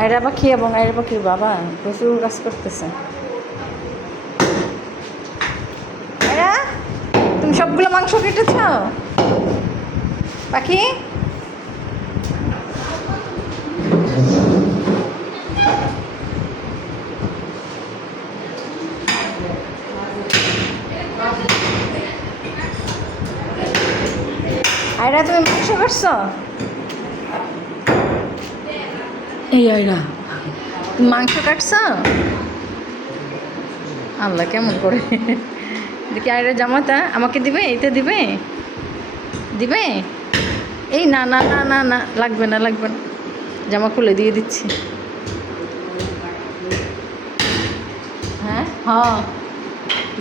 আয়রা পাখি এবং আয়রা পাখির বাবা প্রচুর কাজ করতেছে। আয়রা, তুমি সবগুলো মাংস কেটেছ পাখি? আয়রা, তুমি মাংস কাটছ? এই আয়রা, তুমি মাংস কাটছ? আল্লাহ, কেমন করে দেখি। আয়রা জামাতা আমাকে দিবে, এইতে দিবে, দিবে? এই না না না না না, লাগবে না লাগবে না, জামা খুলে দিয়ে দিচ্ছি। হ্যাঁ হ্যাঁ,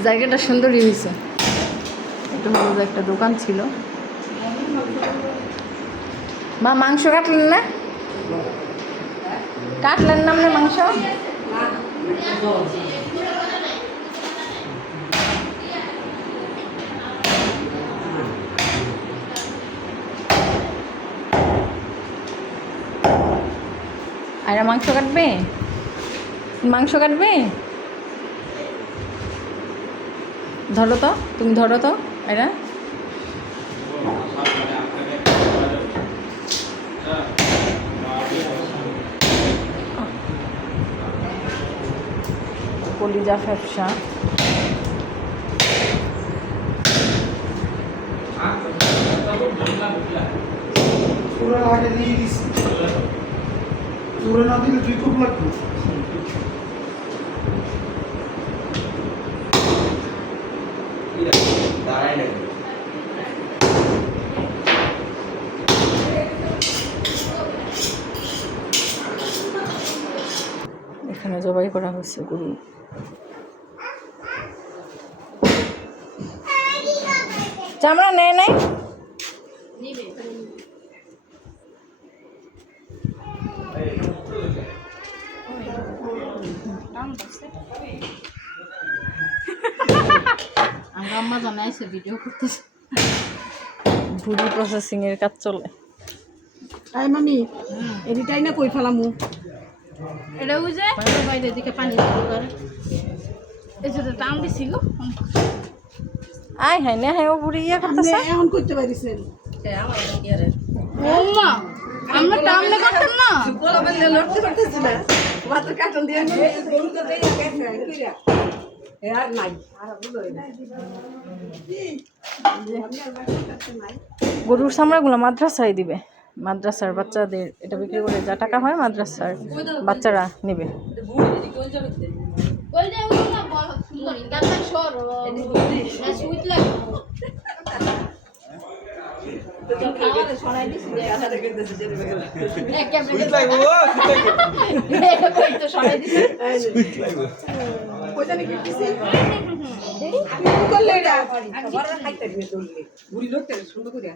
জায়গাটা সুন্দরই হয়েছে। এটা হলো যে একটা দোকান ছিল। মা, মাংস কাটলেন না? কাটলেন না আপনার মাংস? আয়রা মাংস কাটবে? মাংস কাটবে? ধরো তো, তুমি ধরো তো আয়রা। কলিজা ফ্যাপসা। এখানে জবাই করা হয়েছে গরু। চামড়া নেয় নাই? আমরা আম্মা জানাইছে ভিডিও করতেছে। ভুড়ি প্রসেসিং এর কাজ চলে। আই মামি, এদিটাই না কই ফেলামু। এটা ওই যে বাইরে দিকে পানি দরকার। এই যে টান দিছি গো। আয় হ্যাঁ না হ্যাঁ, ও বুড়ি ইয়ে করতেছে। এখন করতে পারিছেন? ওম্মা, আমরা টামলে করতাম না। বলা বললে লড়তে পারতেছি না। মাত্র কাটন দিয়ে গরুকে দেই গেছে কিরা। আর নাই, আর বুঝই না। গরুর চামড়াগুলো মাদ্রাসায় দিবে। মাদ্রাসার বাচ্চাদের এটা বিক্রি করে যা টাকা হয় মাদ্রাসার বাচ্চারা নেবে। ওই যে ওই না বল সুন্দর গাতা সর। না সুইট লাগে। তো খাওয়ারে ছড়াই দিছি যে আধারে করতেছে যেতে গেল। এক ক্যামেরা সুইট লাগবো, কই তো সরাই দিছি। সুইট লাগবো। কইতা নাকি কিছে? আমি কি করলে এটা? বড় খাইতে দিবে তুললে। বুড়ি লোকটা সুন্দর কইরা।